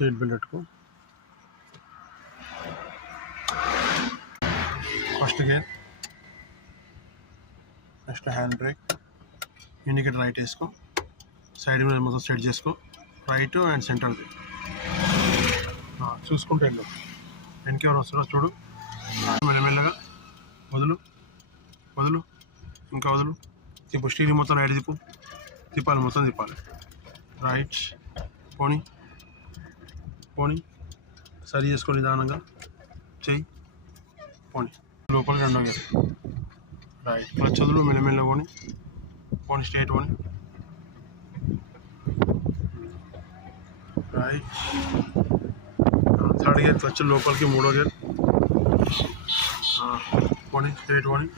Seat belt పెట్టుకో. First gear, next hand brake, indicator right వేసుకో, side మీద మొత్తం సెట్ చేసుకో, రైట్ అండ్ సెంటర్ది చూసుకుంటే వెళ్ళు. వెనకెవరు వస్తారో చూడు. మెల్లమెల్లగా వదులు వదులు, ఇంకా వదులు. తిప్పు, స్టీరింగ్ మొత్తం రైట్ తిప్పు, తిప్పాలి, మొత్తం తిప్పాలి. రైట్, పోనీ పోనీ, సరి చేసుకొని నిదానంగా చెయ్యి, పోనీ. లోపలికి రెండో గేర్, రైట్. క్లచ్ వదులు, మెల్లమెల్ల పోనీ పోనీ, స్ట్రేట్ పోనీ, రైట్. థర్డ్ గేర్ క్లచ్ లోపలికి, మూడో గేర్ పోనీ, స్ట్రేట్ పోనీ.